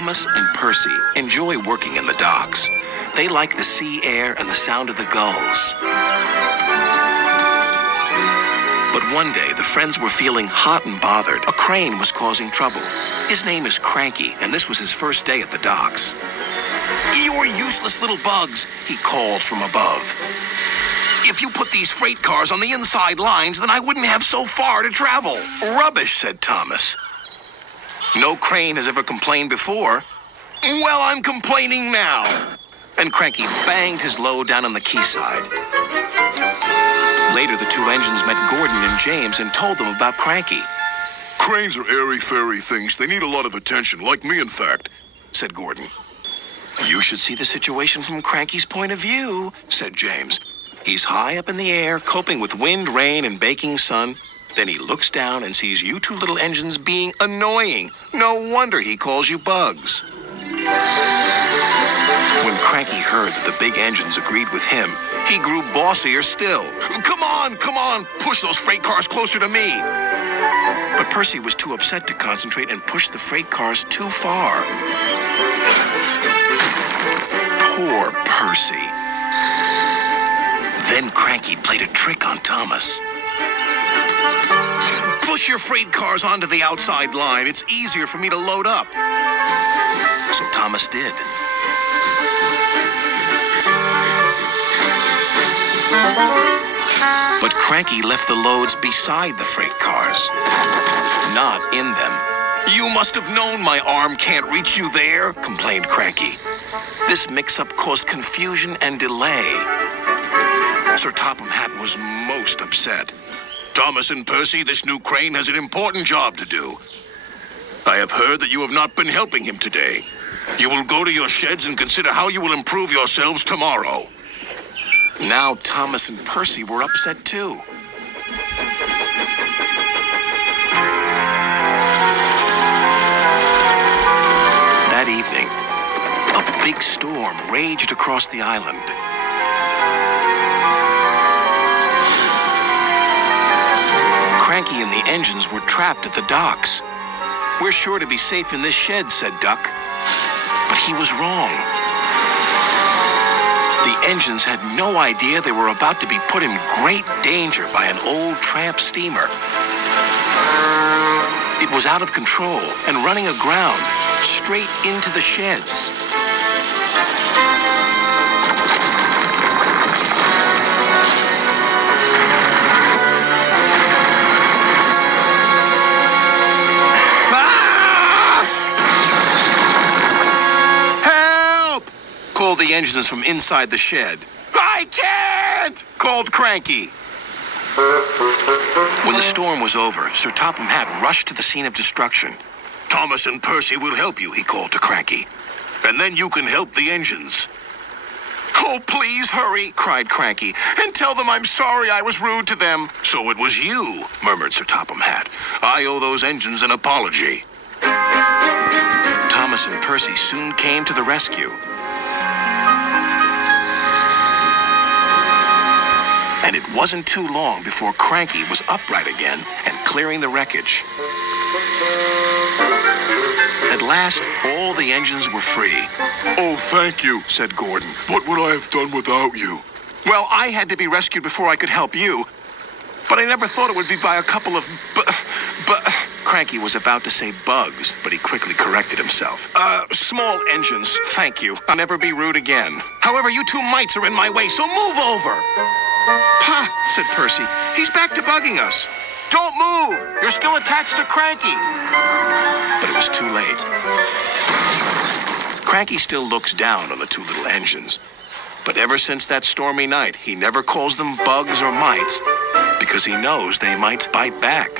Thomas and Percy enjoy working in the docks. They like the sea air and the sound of the gulls. But one day, the friends were feeling hot and bothered. A crane was causing trouble. His name is Cranky, and this was his first day at the docks. "You're useless little bugs," he called from above. "If you put these freight cars on the inside lines, then I wouldn't have so far to travel." "Rubbish," said Thomas. "No crane has ever complained before." "Well, I'm complaining now." And Cranky banged his load down on the quayside. Later, the two engines met Gordon and James and told them about Cranky. "Cranes are airy-fairy things. They need a lot of attention, like me, in fact," said Gordon. "You should see the situation from Cranky's point of view," said James. "He's high up in the air, coping with wind, rain, and baking sun. Then he looks down and sees you two little engines being annoying. No wonder he calls you bugs." When Cranky heard that the big engines agreed with him, he grew bossier still. Come on, push those freight cars closer to me." But Percy was too upset to concentrate and pushed the freight cars too far. Poor Percy. Then Cranky played a trick on Thomas. "Push your freight cars onto the outside line. It's easier for me to load up." So Thomas did. But Cranky left the loads beside the freight cars, not in them. "You must have known my arm can't reach you there," complained Cranky. This mix-up caused confusion and delay. Sir Topham Hatt was most upset. "Thomas and Percy, this new crane has an important job to do. I have heard that you have not been helping him today. You will go to your sheds and consider how you will improve yourselves tomorrow." Now Thomas and Percy were upset too. That evening, a big storm raged across the island. Cranky and the engines were trapped at the docks. "We're sure to be safe in this shed," said Duck. But he was wrong. The engines had no idea they were about to be put in great danger by an old tramp steamer. It was out of control and running aground, straight into the sheds. Called the engines from inside the shed. "I can't!" called Cranky. When the storm was over, Sir Topham Hatt rushed to the scene of destruction. "Thomas and Percy will help you," he called to Cranky. "And then you can help the engines." "Oh, please hurry," cried Cranky, "and tell them I'm sorry I was rude to them." "So it was you," murmured Sir Topham Hatt. "I owe those engines an apology." Thomas and Percy soon came to the rescue. And it wasn't too long before Cranky was upright again and clearing the wreckage. At last, all the engines were free. "Oh, thank you," said Gordon. "What would I have done without you?" "Well, I had to be rescued before I could help you. But I never thought it would be by a couple of Cranky was about to say bugs, but he quickly corrected himself. Small engines, thank you. I'll never be rude again. However, you two mites are in my way, so move over." "Pa," said Percy, "he's back to bugging us." "Don't move! You're still attached to Cranky." But it was too late. Cranky still looks down on the two little engines. But ever since that stormy night, he never calls them bugs or mites, because he knows they might bite back.